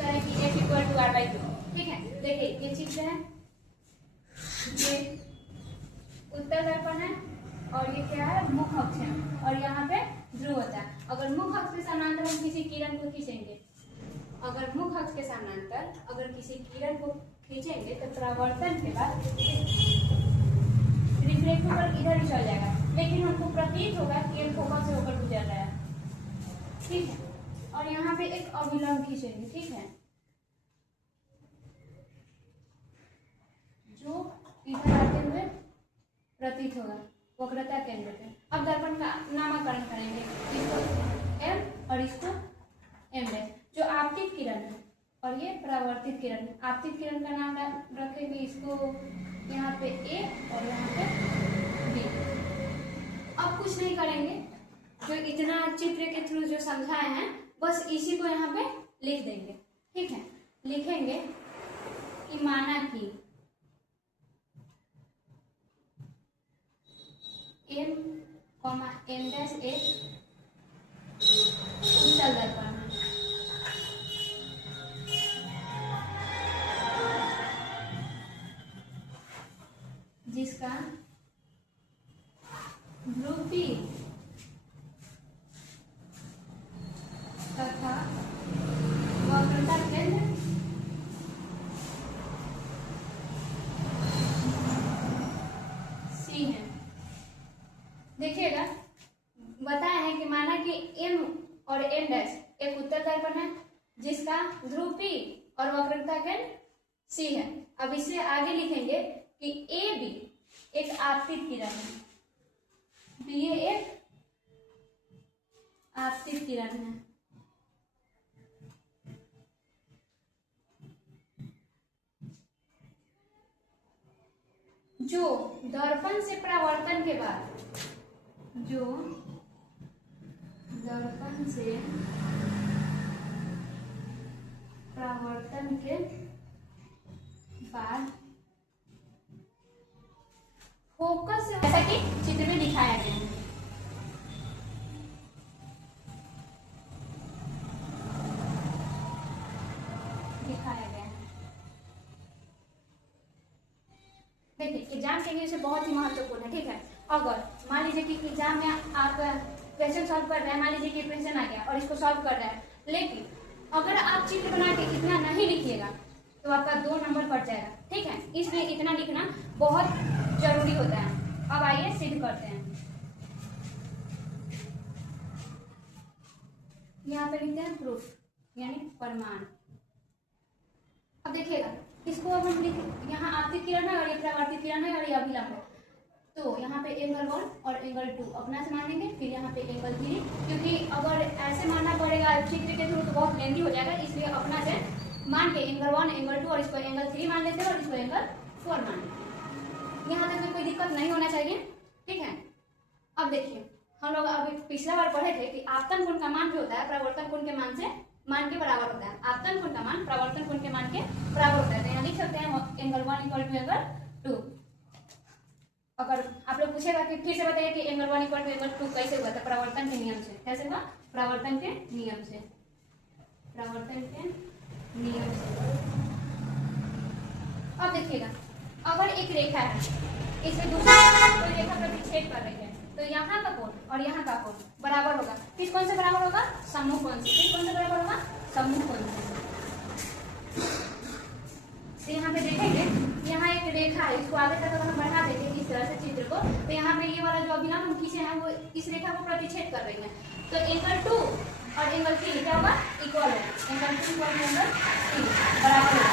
करें कि f equal to r by two. ठीक है, देखिए ये चित्र है, ये उत्तर दर्पण है और ये क्या है, मुख अक्ष है और यहाँ पे ध्रुव होता है। अगर मुख अक्ष के समानांतर हम किसी किरण को खींचेंगे, अगर मुख अक्ष के समानांतर अगर किसी किरण को खींचेंगे तो परावर्तन के बाद रिफ्लेक्टर पर इधर ही चल जाएगा, लेकिन हमको प्रतीत होगा कि ये फोकस से होकर गुजर रहा है। ठीक है, और यहाँ पे एक अभिलंब खींचेंगे। ठीक है, जो इधर आते हुए प्रतीत होगा वक्रता केंद्र पे। अब दर्पण का नामकरण करेंगे, इसको m और इसको m है, जो आपतित किरण है और ये परावर्तित किरण है। आपतित किरण का नाम रखेंगे इसको यहाँ पे a और यहाँ पे b। अब कुछ नहीं करेंगे, जो इतना चित्र के थ्रू जो समझाए हैं बस इसी को यहाँ पे लिख देंगे। ठीक है, लिखेंगे कि माना कि m, m डैश एक उत्तल दर्पण है, जिसका ध्रुव P तथा वक्रता केंद्र C है। देखिएगा बताया है कि माना कि m और m डैश एक उत्तर दर्पण है जिसका ध्रुव P और वक्रता केंद्र C है। अब इससे आगे लिखेंगे कि AB एक आपतित किरण है, BA एक आपतित किरण है, जो दर्पण से परावर्तन के बाद, जो दर्पण से परावर्तन के बाद फोकस, जैसा कि चित्र में दिखाया गया है। देखिए एग्जाम के लिए से बहुत ही महत्वपूर्ण है। ठीक है, अगर मान लीजिए कि एग्जाम में आप क्वेश्चन सॉल्व कर रहे हैं, मान लीजिए कि क्वेश्चन आ गया और इसको सॉल्व कर रहे हैं, लेकिन अगर आप चित्र बना के इतना नहीं लिखिएगा तो आपका 2 नंबर कट जाएगा। ठीक है, इसलिए इतना लिखना बहुत जरूरी होता है। अब आइए सिद्ध करते हैं। यहाँ पे लिखते हैं प्रूफ, यानी प्रमाण। अब देखिएगा इसको अब हम लिख, यहाँ आपतित किरण है और ये परावर्तित किरण है और ये अभिलंब है, तो यहाँ पे एंगल 1 और एंगल 2 अपना से मान लेंगे, फिर यहाँ पे एंगल 3, क्योंकि अगर ऐसे मानना पड़ेगा चित्र के थ्रू तो बहुत लेंथी हो जाएगा, इसलिए अपना से मान के एंगल 1 एंगल 2 और इसको एंगल 3 मान लेते हैं और इसको एंगल 4 मान लेते हैं। यहाँ तक में कोई दिक्कत नहीं होना चाहिए। ठीक है, अब देखिए हम लोग अभी पिछला बार पढ़े थे कि आपतन कोण का मान जो होता है परावर्तन कोण के मान से मान के बराबर होता है। आपतन कोण का मान परावर्तन कोण के मान के बराबर होता है, तो यहाँ लिख सकते हैं एंगल 1 इक्वल टू एंगल 2। अगर आप लोग पूछेगा कि फिर से बताइए कि एंगल 1 इक्वल टू एंगल 2 कैसे हुआ, तो परावर्तन के नियम से। कैसे हुआ? परावर्तन के नियम से, परावर्तन के नियम से। अब देखिएगा अगर एक रेखा है, इसमें दूसरी कोई रेखा प्रतिच्छेद कर रही है, तो यहाँ का कोण और यहाँ का कोण बराबर होगा। किस कोण से बराबर होगा? सम्मुख कोण से। किस कोण से बराबर होगा? सम्मुख कोण से। तो यहाँ पे देखेंगे यहाँ एक रेखा है, इसको आगे तक हम बढ़ा देते हैं इस तरह से चित्र को, तो यहाँ पे ये वाला जो अभिलंब हम खींचे हैं वो इस रेखा को प्रतिच्छेद कर रही है, तो एंगल 2 और एंगल 3 क्या होगा? इक्वल होगा। एंगल 2 इक्वल एंगल 3 बराबर होगा।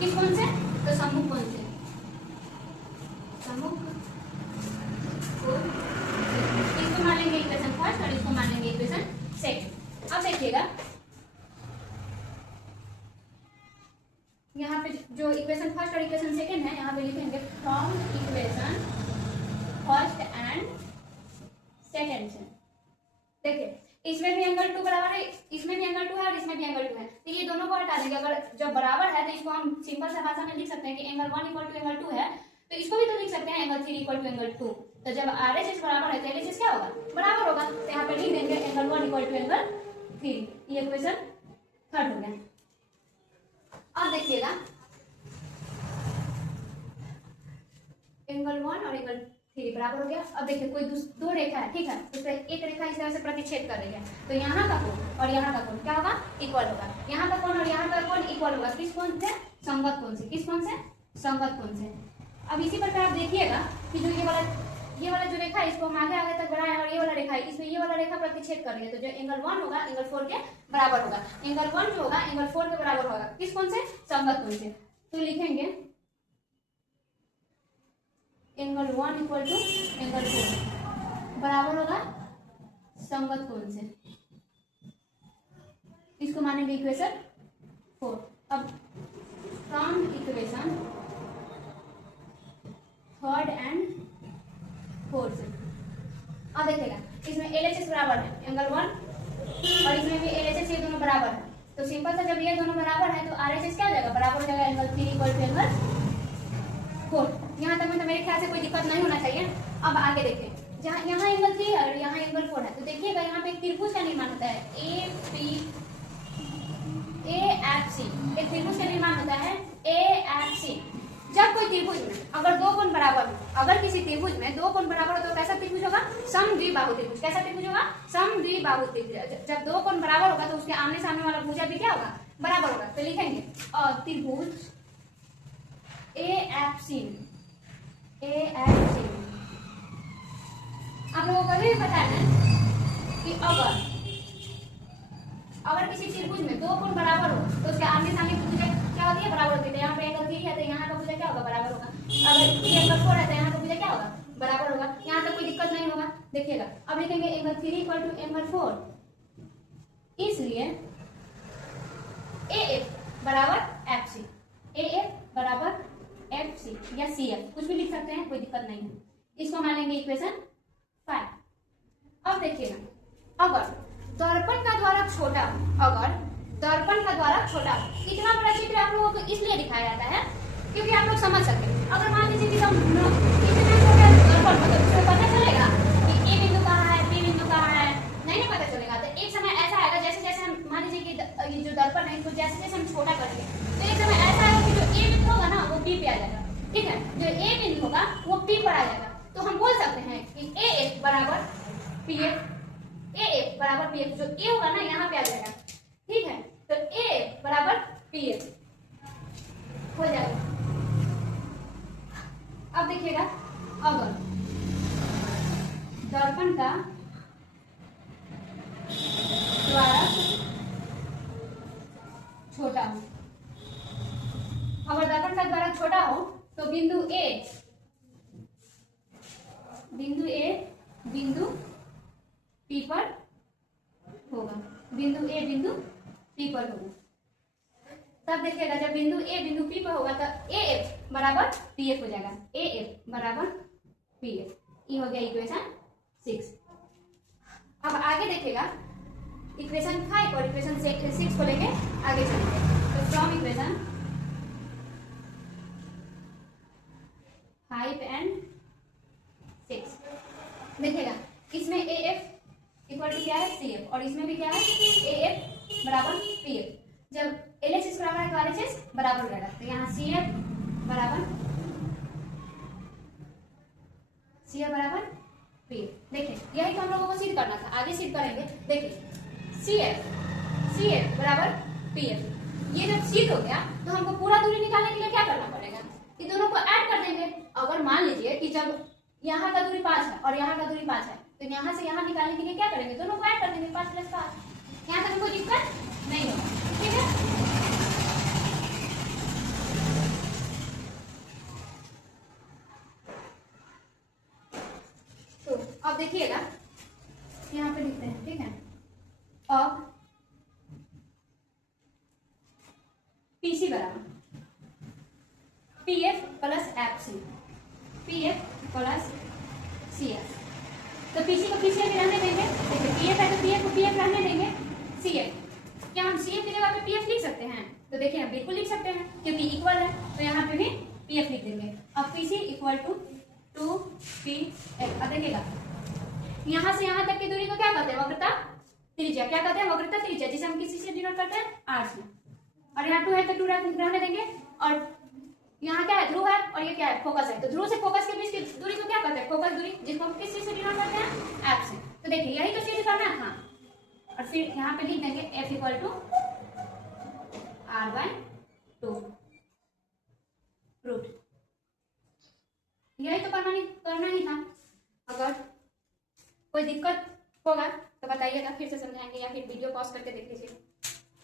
किस कोण से? तो सम्मुख कोण से। सम्मुख कोण, इसको मान लेंगे इक्वेशन फर्स्ट और इसको मान लेंगे इक्वेशन सेकंड। अब देखिएगा यहाँ पे जो इक्वेशन फर्स्ट और इक्वेशन सेकंड है, यहाँ पे लिखेंगे from equation first and second से। देखिए इसमें भी एंगल 2 बराबर है, इसमें भी एंगल 2 है और इसमें भी एंगल 2 है, तो ये दोनों को हटा देंगे। अगर जब बराबर है तो इसको हम सिंपल सा भाषा में लिख सकते हैं कि एंगल 1 इक्वल टू एंगल 2 है, तो इसको भी तो लिख सकते हैं एंगल 3 इक्वल टू एंगल 2। तो जब RHS बराबर है तो LHS क्या होगा? बराबर होगा। तो यहाँ पे लिख देंगे एंगल 1 इक्वल टू एंगल 3। ये इक्वेशन थर्ड हो गया। अब देखिएगा एंगल 1 और एंगल 3 बराबर हो गया। अब देखिए कोई दो रेखा है, ठीक है, तो एक रेखा इस तरह से प्रतिच्छेद कर रही है, तो यहाँ का कोण और यहाँ का कोण क्या होगा, इक्वल होगा। यहाँ का कोण और यहाँ का कोण इक्वल होगा, किस कोण से, संगत कोण से। किस कोण से, संगत कोण से। अब इसी प्रकार आप देखिएगा कि जो ये वाला जो रेखा है इसको हम आगे आगे तक बढ़ाएं और ये वाला रेखा है, इसमें ये वाला रेखा प्रतिच्छेद कर रही है, तो जो एंगल 1 होगा एंगल 4 के बराबर होगा। एंगल 1 जो होगा एंगल 4 के बराबर होगा, किस कोण से, संगत कोण से। तो लिखेंगे एंगल 1 इक्वल टू एंगल 4 बराबर होगा संगत कोण से। इसको मानेंगे इक्वेशन 4। अब from equation third and fourth से अब देखिएगा इसमें LHS बराबर है एंगल 1 और इसमें भी LHS, ये दोनों बराबर है, तो सिंपल सा जब ये दोनों बराबर है तो RHS क्या हो जाएगा, बराबर हो जाएगा एंगल 3 इक्वल टू एंगल 4। यहाँ तक में तो मेरे ख्याल से कोई दिक्कत नहीं होना चाहिए। अब आगे देखें, जहाँ यहाँ एंगल 3 और यहाँ एंगल 4 है, तो देखिएगा यहाँ पे एक त्रिभुज का निर्माण होता है AFC, एक त्रिभुज का निर्माण होता है AFC। जब कोई त्रिभुज में अगर दो कोण बराबर हो, अगर किसी त्रिभुज में दो कोण बराबर हो तो कैसा त्रिभुज होगा, समद्विबाहु त्रिभुज। कैसा त्रिभुज होगा, समद्विबाहु त्रिभुज। जब दो कोण बराबर होगा तो उसके आमने सामने वाला भुजा भी क्या होगा, बराबर होगा। तो लिखेंगे त्रिभुज AFC आप लोगों को भी पता है कि अगर किसी त्रिभुज में दो कोण बराबर हो तो उसके आमने सामने की भुजा क्या होती है, बराबर होती है। यहाँ पे एंगल 3 है तो यहाँ का भुजा क्या होगा, बराबर होगा। अगर ये एंगल 4 है तो यहाँ का भुजा क्या होगा, बराबर होगा। यहाँ तक कोई दिक्कत नहीं होगा। देखिएगा अब लिखेंगे एंगल 3 इक्वल टू एंगल 4, इसलिए AF बराबर FC, AF बराबर FC या CF कुछ भी लिख सकते हैं, कोई दिक्कत नहीं है। इसको मानेंगे इक्वेशन 5। अब देखिएगा अगर दर्पण का द्वारक छोटा, अगर दर्पण का द्वारक छोटा, इतना बड़ा चित्र आप लोगों को इसलिए दिखाया जाता है क्योंकि आप लोग समझ सकते हैं। अगर मान लीजिए कि इतना छोटा दर्पण मतलब उसको पता चलेगा कि A बिंदु कहाँ है, B बिंदु कहाँ है, नहीं पता चलेगा। तो एक समय ऐसा आएगा जैसे जैसे हम मान लीजिए कि ये जो दर्पण है इसको जैसे जैसे हम छोटा करेंगे तो एक समय ऐसा आएगा कि जो A बिंदु होगा ना वो B पे आ जाएगा, ठीक है, जो A बिंदु होगा वो P पर आ जाएगा। तो हम बोल सकते हैं कि AF बराबर PF, AF बराबर PF, जो A होगा ना यहाँ पे आ जाएगा, ठीक है। तो AF बराबर PF हो जाएगा। अब देखिएगा अगर दर्पण का द्वारक छोटा हो, अगर दर्पण का द्वारक छोटा हो तो बिंदु A बिंदु P पर होगा, बिंदु A बिंदु P पर होगा। तब देखिएगा जब बिंदु A बिंदु P पर होगा तो AF बराबर PF हो जाएगा, AF बराबर PF। ये हो गया इक्वेशन 6। अब आगे देखिएगा इक्वेशन 5 और इक्वेशन 6 को लेके आगे चलेंगे। तो फ्रॉम इक्वेशन 5 एंड 6 देखिएगा इसमें AF इक्वल टू क्या है, CF, और इसमें भी क्या है, AF बराबर PF। जब LHS बराबर है तो RHS बराबर हो जाएगा। तो यहाँ CF बराबर PF। देखिए यही तो हम लोगों को सिद्ध करना था, आगे सिद्ध करेंगे। देखिए CF बराबर PF, ये जब सिद्ध हो गया तो हमको पूरा दूरी निकालने के लिए क्या करना पड़ेगा, ये दोनों को ऐड कर देंगे। अगर मान लीजिए कि जब यहाँ का दूरी 5 है और यहाँ का दूरी 5 है तो यहाँ से यहाँ निकालने के लिए क्या करेंगे, दोनों को ऐड कर देंगे, 5 + 5। यहाँ तक कोई दिक्कत नहीं होगा, ठीक है। तो अब देखिएगा यहाँ पे लिखते हैं, ठीक है। अब PC बराबर PF plus FC, PF plus CF। तो PC को PC में रहने देंगे, देखिए PF है तो PF को PF रहने देंगे। CF क्या हम CF की जगह पे PF लिख सकते हैं, तो देखिए हम बिल्कुल लिख सकते हैं क्योंकि इक्वल है, तो यहाँ पे भी PF लिख देंगे। अब PC इक्वल टू 2PF। अब देखिएगा यहाँ से यहाँ तक की दूरी को क्या कहते हैं, वक्रता त्रिज्या क्या कहते हैं, वक्रता त्रिज्या, जिसे हम किसी से डिनोट करते हैं आर से। और यहाँ 2 है तो 2 रहने देंगे। और यहाँ क्या है, ध्रुव है, और ये क्या है, फोकस है। तो ध्रुव से फोकस के बीच की दूरी को क्या कहते हैं, फोकस दूरी, जिसको हम किस चीज से डिनोट करते हैं, एफ से। तो देखिए यही तो चीज करना है। हाँ, और फिर यहाँ पे लिख देंगे F equal to r/2 root. यही तो करना ही था। अगर कोई दिक्कत होगा तो बताइएगा, फिर से समझाएंगे या फिर वीडियो पॉज करके देख लीजिए।